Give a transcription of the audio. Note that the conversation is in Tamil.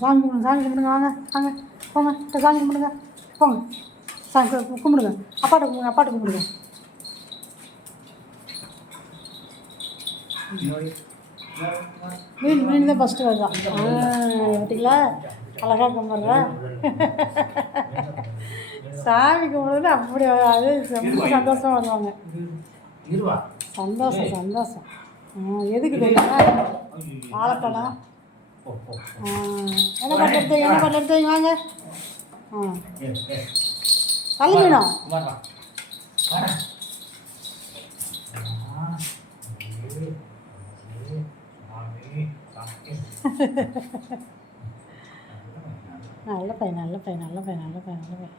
சாமி கும்பிடுங்க, சாமி கும்பிடுங்க. வாங்க வாங்க போங்க, சாமி கும்பிடுங்க. போங்க, சாமி கும்பிடுங்க. அப்பாட்ட கும்பிடுங்க, அப்பாட்ட கும்பிடுங்க. மீன் தான் ஃபஸ்ட்டு வருதான். பார்த்தீங்களா, அழகாக கும்பிட்றா. சாமி கும்பிடுறது அப்படி அது ரொம்ப சந்தோஷமாக வருவாங்க. சந்தோஷம் சந்தோஷம். எதுக்கு தெரியுமா? வாழைப்பழம். என்ன பண்ண எடுத்து வாங்க. தள்ளி மீனும். நல்ல பையன் நல்ல பையன் நல்ல பையன் நல்ல பையன் நல்ல பையன்.